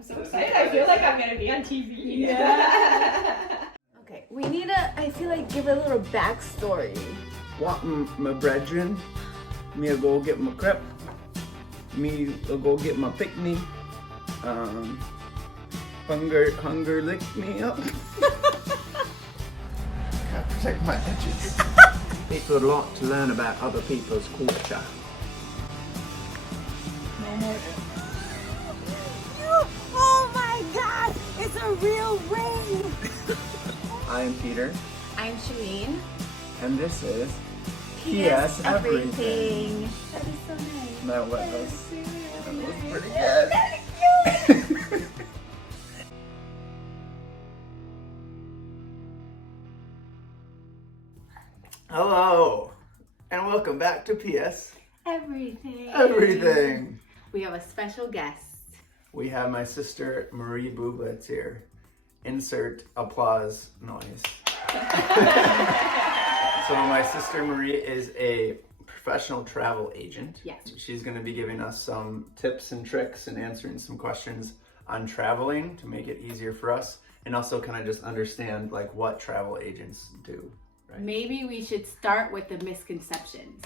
I'm so excited. I feel like I'm gonna be on TV. Yeah. Okay, we need to, I feel like, give a little backstory. Want my brethren, me a go get my crepe, me a go get my pick-me, hunger lick me up. Gotta protect my edges. It's a lot to learn about other people's culture. Oh my God, it's a real ring. I am Peter, I'm Shalene. and this is P.S. Everything. That is so nice. That was pretty good. Hello, and welcome back to P.S. Everything. We have a special guest. We have my sister Marie Bublitz here. Insert applause noise. So my sister Marie is a professional travel agent. Yes. She's going to be giving us some tips and tricks and answering some questions on traveling to make it easier for us, and also kind of just understand like what travel agents do. Right? Maybe we should start with the misconceptions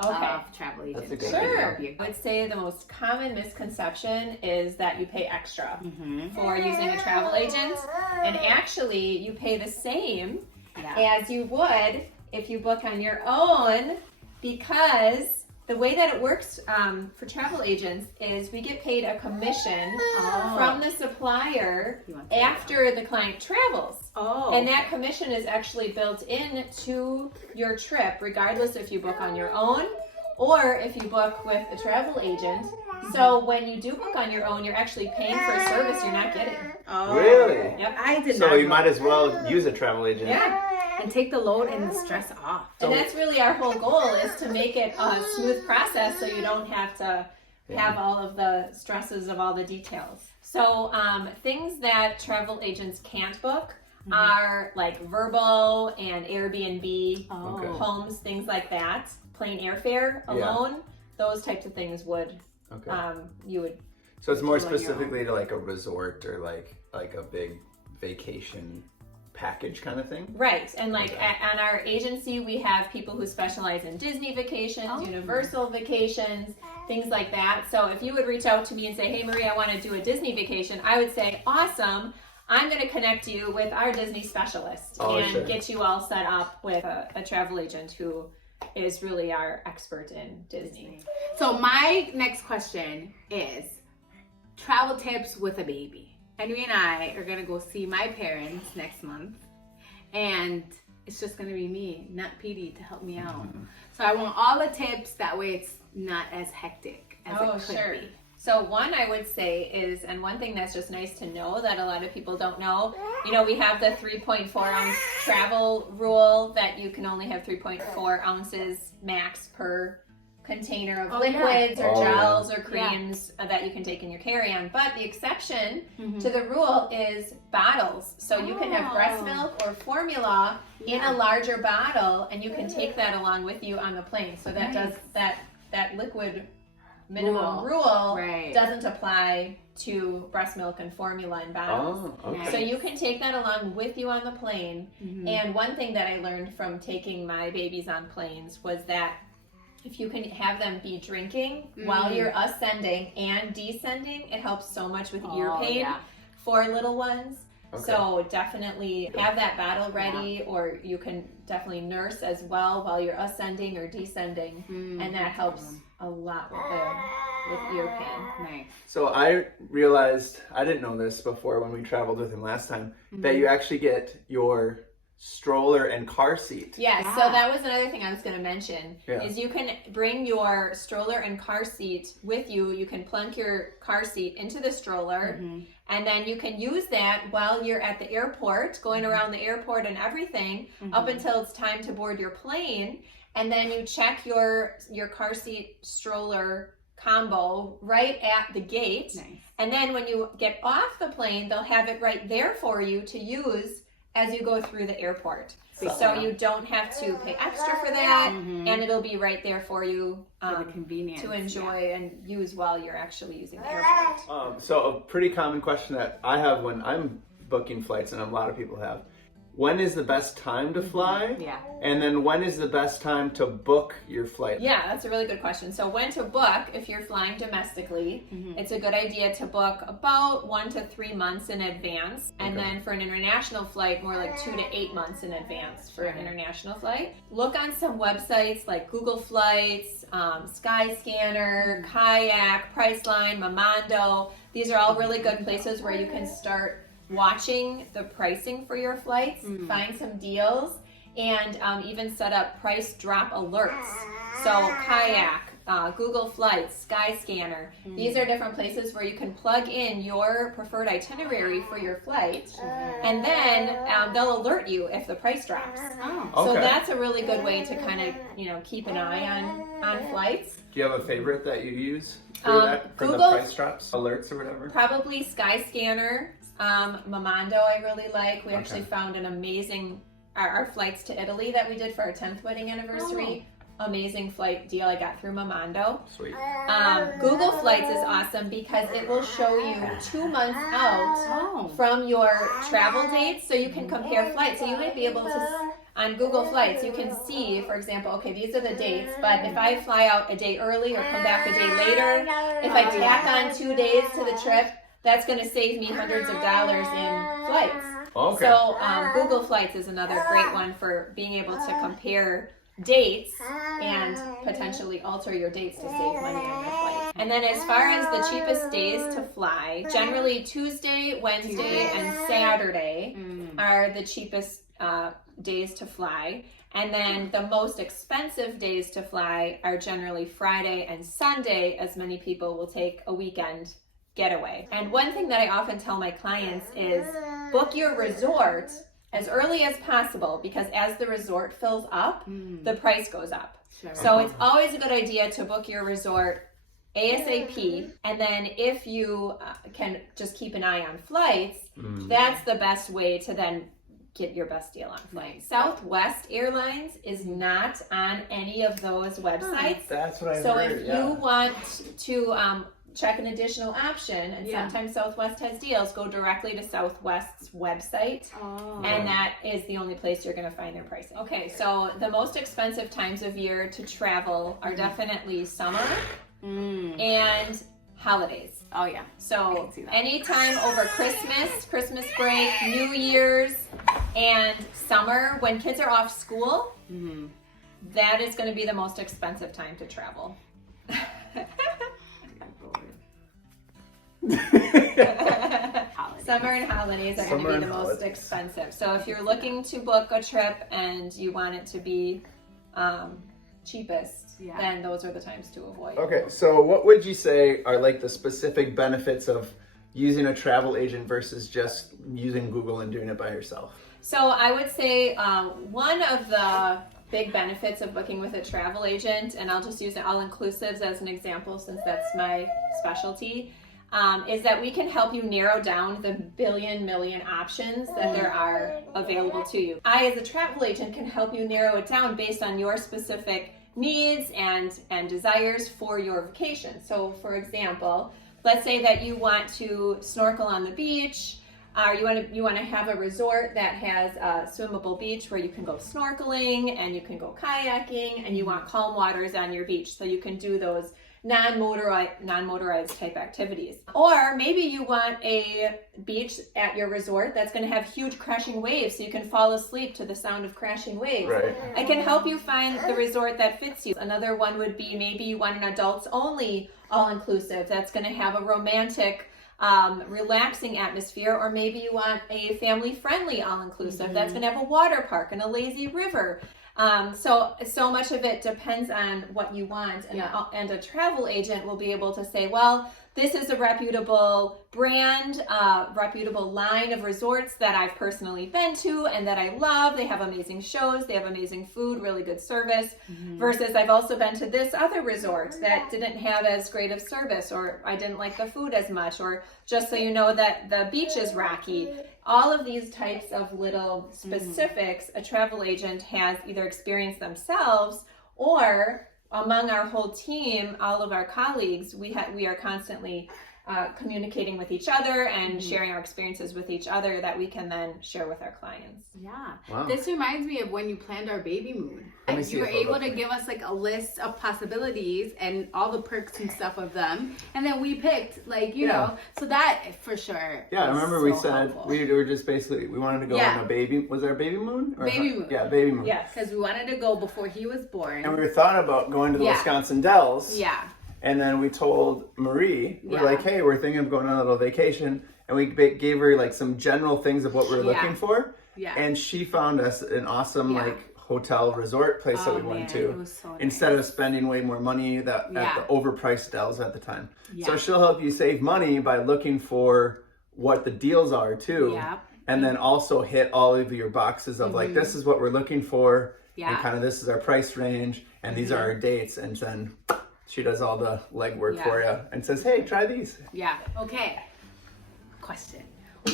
of travel agents. That's a good Sure. idea. I would say the most common misconception is that you pay extra for using a travel agent, and actually you pay the same as you would if you book on your own, because the way that it works for travel agents is we get paid a commission from the supplier after the client travels. And that commission is actually built into your trip, regardless if you book on your own or if you book with a travel agent. So when you do book on your own, you're actually paying for a service you're not getting. Really? Yep. I did So not you know. might as well use a travel agent. Yeah. And take the load and the stress off. And that's really our whole goal, is to make it a smooth process so you don't have to have all of the stresses of all the details. So things that travel agents can't book are like Vrbo and Airbnb, homes, things like that. Plane airfare alone, those types of things would, you would. So it's more specifically to like a resort or like a big vacation package kind of thing? Right, and like on our agency, we have people who specialize in Disney vacations, Universal vacations, things like that. So if you would reach out to me and say, hey Marie, I want to do a Disney vacation, I would say, awesome, I'm going to connect you with our Disney specialist and get you all set up with a travel agent who is really our expert in Disney. So my next question is travel tips with a baby. Henry and I are gonna go see my parents next month, and it's just gonna be me, not Petey, to help me out. So I want all the tips, that way it's not as hectic as it could be. So one I would say is, and one thing that's just nice to know that a lot of people don't know, we have the 3.4 ounce travel rule that you can only have 3.4 ounces max per container of liquids or gels or creams that you can take in your carry-on. But the exception to the rule is bottles. So you can have breast milk or formula in a larger bottle, and you can take that along with you on the plane. So that does that liquid minimum rule doesn't apply to breast milk and formula in bottles. So you can take that along with you on the plane. And one thing that I learned from taking my babies on planes was that if you can have them be drinking while you're ascending and descending, it helps so much with ear pain for little ones. So definitely have that bottle ready, or you can definitely nurse as well while you're ascending or descending, and that helps a lot with ear pain. Nice. So I realized, I didn't know this before when we traveled with him last time, that you actually get your stroller and car seat. Yes, so that was another thing I was going to mention, is you can bring your stroller and car seat with you. You can plunk your car seat into the stroller, and then you can use that while you're at the airport, going around the airport and everything, up until it's time to board your plane. And then you check your car seat stroller combo right at the gate. And then when you get off the plane, they'll have it right there for you to use as you go through the airport. So you don't have to pay extra for that, and it'll be right there for you for the convenience to enjoy and use while you're actually using the airport. So a pretty common question that I have when I'm booking flights, and a lot of people have, when is the best time to fly? Yeah. And then when is the best time to book your flight? Yeah, that's a really good question. So when to book if you're flying domestically, it's a good idea to book about 1 to 3 months in advance. And then for an international flight, more like 2 to 8 months in advance for an international flight. Look on some websites like Google Flights, Skyscanner, Kayak, Priceline, Momondo. These are all really good places where you can start watching the pricing for your flights, find some deals, and even set up price drop alerts. So Kayak, Google Flights, Skyscanner, these are different places where you can plug in your preferred itinerary for your flight, and then they'll alert you if the price drops. So that's a really good way to kind of keep an eye on flights. Do you have a favorite that you use for that, for Google, the price drops, alerts or whatever? Probably Skyscanner. Momondo I really like. We actually found an amazing, our flights to Italy that we did for our 10th wedding anniversary. Amazing flight deal I got through Momondo. Sweet. Google Flights is awesome because it will show you 2 months out from your travel dates, so you can compare flights. So you might be able to, on Google Flights, you can see, for example, okay, these are the dates, but if I fly out a day early or come back a day later, if I tack on 2 days to the trip, that's going to save me hundreds of dollars in flights. So Google Flights is another great one for being able to compare dates and potentially alter your dates to save money on your flight. And then as far as the cheapest days to fly, generally Tuesday, Wednesday, and Saturday are the cheapest days to fly. And then the most expensive days to fly are generally Friday and Sunday, as many people will take a weekend getaway. And one thing that I often tell my clients is book your resort as early as possible, because as the resort fills up, the price goes up. So it's always a good idea to book your resort ASAP, and then if you can just keep an eye on flights, that's the best way to then get your best deal on flights. Southwest Airlines is not on any of those websites. That's what I heard. So if you want to check an additional option, and sometimes Southwest has deals, go directly to Southwest's website, and that is the only place you're going to find their pricing. Okay, so the most expensive times of year to travel are definitely summer and holidays. Oh yeah. So anytime over Christmas break, New Year's, and summer, when kids are off school, that is going to be the most expensive time to travel. Summer and holidays are going to be the most expensive. So if you're looking to book a trip and you want it to be cheapest, then those are the times to avoid. Okay, so what would you say are like the specific benefits of using a travel agent versus just using Google and doing it by yourself? So I would say one of the big benefits of booking with a travel agent, and I'll just use all-inclusives as an example since that's my specialty, is that we can help you narrow down the million options that there are available to you. I, as a travel agent, can help you narrow it down based on your specific needs and desires for your vacation. So, for example, let's say that you want to snorkel on the beach, or you want to have a resort that has a swimmable beach where you can go snorkeling and you can go kayaking, and you want calm waters on your beach, so you can do those non-motorized type activities. Or maybe you want a beach at your resort that's going to have huge crashing waves, so you can fall asleep to the sound of crashing waves. Right. I can help you find the resort that fits you. Another one would be maybe you want an adults only all-inclusive that's going to have a romantic relaxing atmosphere, or maybe you want a family-friendly all-inclusive that's going to have a water park and a lazy river. So much of it depends on what you want, and a travel agent will be able to say, well, this is a reputable brand, reputable line of resorts that I've personally been to and that I love. They have amazing shows, they have amazing food, really good service. Versus I've also been to this other resort that didn't have as great of service, or I didn't like the food as much, or just so you know that the beach is rocky. All of these types of little specifics a travel agent has either experienced themselves, or among our whole team, all of our colleagues, we are constantly communicating with each other and sharing our experiences with each other that we can then share with our clients. Yeah. Wow. This reminds me of when you planned our baby moon. You were able to give us like a list of possibilities and all the perks and stuff of them. And then we picked, like, you know, so that for sure. Yeah, I remember we said helpful. we were just basically, we wanted to go on a baby, was our baby moon? Or Baby moon. Yeah, baby moon. Yes, because we wanted to go before he was born. And we thought about going to the Wisconsin Dells. Yeah. And then we told Marie, we're like, hey, we're thinking of going on a little vacation. And we gave her like some general things of what we're looking for. Yeah. And she found us an awesome like hotel resort place that we went to. It was so nice. Instead of spending way more money at the overpriced Dells at the time. So she'll help you save money by looking for what the deals are too. Yeah. And then also hit all of your boxes of like, this is what we're looking for. And kind of this is our price range. And these are our dates. And then she does all the legwork for you and says, hey, try these. Yeah. Okay. Question.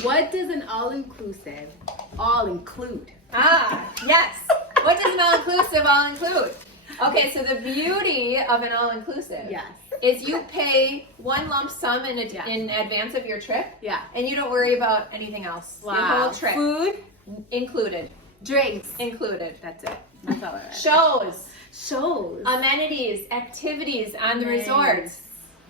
What does an all-inclusive all include? Yes. What does an all-inclusive all include? Okay, so the beauty of an all-inclusive is you pay one lump sum in advance of your trip. Yeah. And you don't worry about anything else. Wow. Your whole trip. Food Included. Drinks. Included. That's it. That's all I read. Shows. Amenities, activities on the resorts.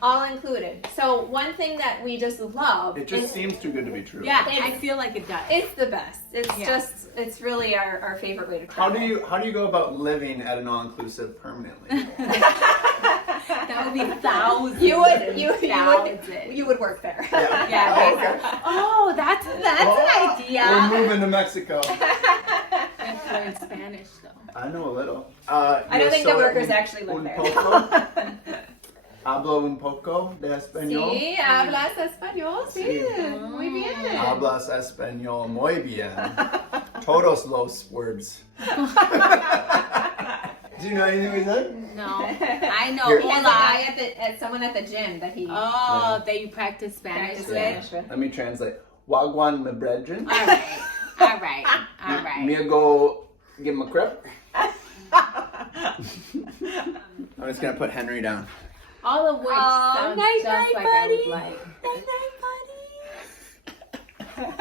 All included. So one thing that we just love. It just seems too good to be true. Yeah, I feel like it does. It's the best. It's it's really our favorite way to travel. How do you go about living at an all-inclusive permanently? That would be thousands. You would work there. Oh, that's an idea. We're moving to Mexico. And learn Spanish though. I know a little. I don't think the workers actually live there. Hablo un poco de español. Sí, hablas español. Sí, muy bien. Hablas español muy bien. Todos los words. Do you know anything we said? No. I know. He has a guy at someone at the gym that he. Oh, that you practice Spanish with. Let me translate. Wagwan me brethren. All right. Me go give him a crip. I'm just gonna put Henry down. All of which sounds nice, just like buddy. I would like. Night,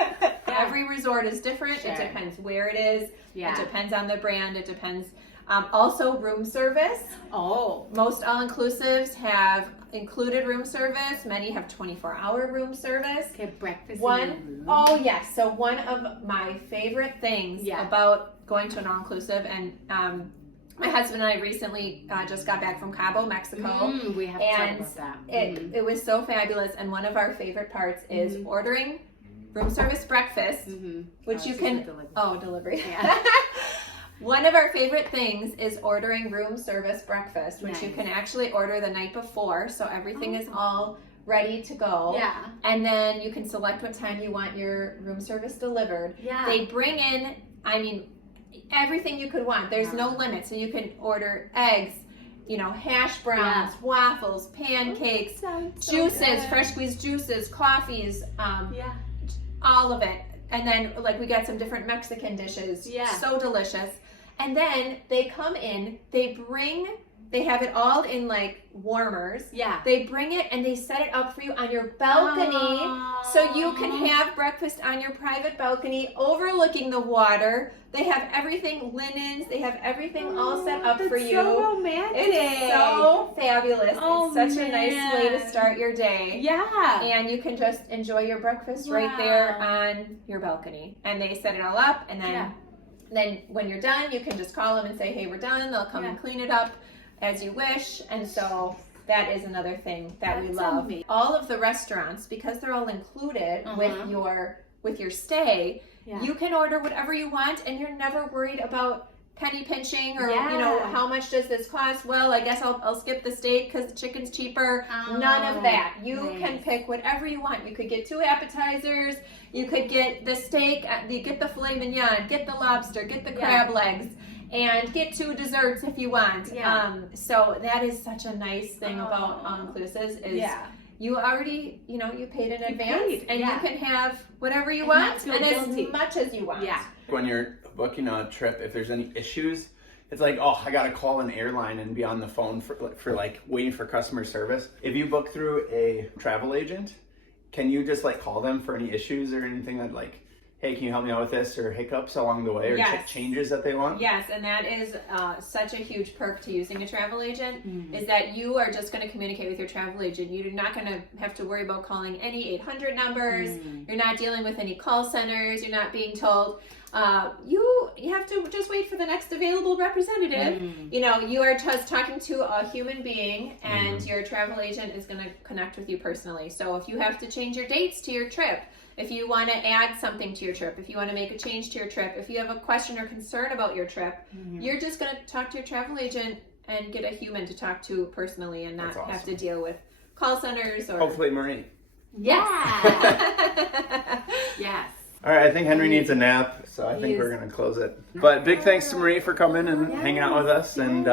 buddy. Every resort is different. Sure. It depends where it is. Yeah. It depends on the brand. It depends. Also, room service. Oh. Most all-inclusives have included room service. Many have 24-hour room service. Okay, breakfast in your room. Oh, yes. So one of my favorite things about going to an all-inclusive, and my husband and I recently just got back from Cabo, Mexico. We have to talk about that. It was so fabulous. And one of our favorite parts is ordering room service breakfast, which you can... Delivery. Yeah. One of our favorite things is ordering room service breakfast, which you can actually order the night before. So everything is all ready to go. Yeah. And then you can select what time you want your room service delivered. Yeah. They bring in, everything you could want. There's no limit. So you can order eggs, hash browns, waffles, pancakes, juices, fresh squeezed juices, coffees, all of it. And then we got some different Mexican dishes. Yeah. So delicious. And then they come in, they have it all in warmers. Yeah. They bring it and they set it up for you on your balcony. So you can have breakfast on your private balcony overlooking the water. They have everything, linens, they have everything all set up for you. So romantic. It's so fabulous. It's such a nice way to start your day. Yeah. And you can just enjoy your breakfast right there on your balcony. And they set it all up, and then when you're done, you can just call them and say, hey, we're done. They'll come and clean it up as you wish. And so that is another thing that we love. Amazing. All of the restaurants, because they're all included with your stay, you can order whatever you want, and you're never worried about penny pinching or you know, how much does this cost? Well, I guess I'll skip the steak because the chicken's cheaper. None of that. You can pick whatever you want. You could get 2 appetizers. You could get the steak. You get the filet mignon. Get the lobster. Get the crab legs. And get 2 desserts if you want. So that is such a nice thing about all-inclusives is you already, you know, you paid in advance and you can have whatever you want and as much as you want. When you're booking a trip, if there's any issues, it's like, oh, I gotta call an airline and be on the phone for like waiting for customer service. If you book through a travel agent, can you just like call them for any issues or anything that like, hey, can you help me out with this, or hiccups along the way, or changes that they want? Yes, and that is such a huge perk to using a travel agent, is that you are just going to communicate with your travel agent. You're not going to have to worry about calling any 800 numbers. You're not dealing with any call centers. You're not being told, you have to just wait for the next available representative. You know, you are just talking to a human being, and your travel agent is going to connect with you personally. So if you have to change your dates to your trip, if you want to add something to your trip, if you want to make a change to your trip, if you have a question or concern about your trip, you're just going to talk to your travel agent and get a human to talk to personally and not have to deal with call centers or... Hopefully Marie. Yes. All right, I think Henry needs a nap, so I think we're going to close it. But big thanks to Marie for coming and hanging out with us. And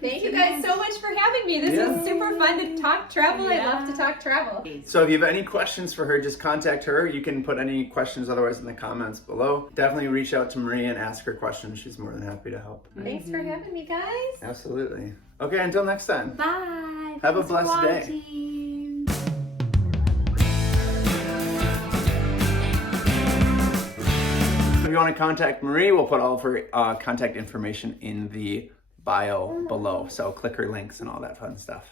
thank you guys so much for having me. This is super fun to talk travel. I love to talk travel. So if you have any questions for her, just contact her. You can put any questions otherwise in the comments below. Definitely reach out to Marie and ask her questions. She's more than happy to help. Thanks for having me, guys. Absolutely. Okay, until next time. Bye. Have a blessed day. If you want to contact Marie, we'll put all of her contact information in the bio below. So click her links and all that fun stuff.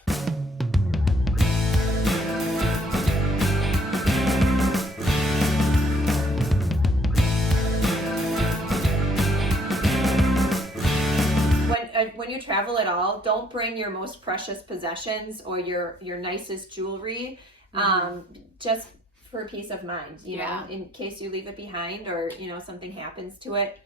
When you travel at all, don't bring your most precious possessions or your nicest jewelry. Just for peace of mind, you know, in case you leave it behind or, you know, something happens to it,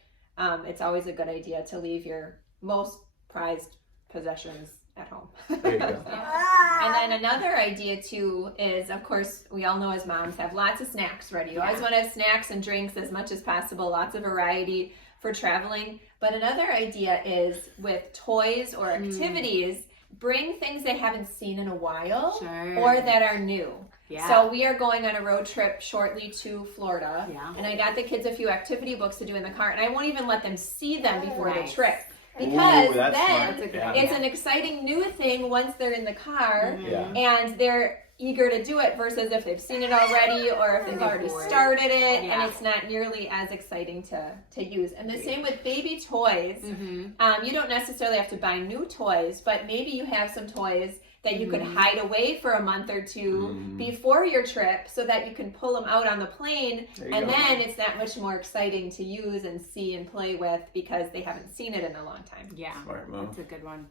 it's always a good idea to leave your most prized possessions at home. There you go. And then another idea too is, of course, we all know as moms have lots of snacks ready. You always want to have snacks and drinks as much as possible, lots of variety for traveling. But another idea is with toys or activities, bring things they haven't seen in a while or that are new. So we are going on a road trip shortly to Florida, and I got the kids a few activity books to do in the car, and I won't even let them see them before the trip. Because then it's an exciting new thing once they're in the car and they're eager to do it versus if they've seen it already or if they've already started it and it's not nearly as exciting to use. And the same with baby toys. You don't necessarily have to buy new toys, but maybe you have some toys that you could hide away for a month or two before your trip so that you can pull them out on the plane and then it's that much more exciting to use and see and play with because they haven't seen it in a long time. Smart move. That's a good one.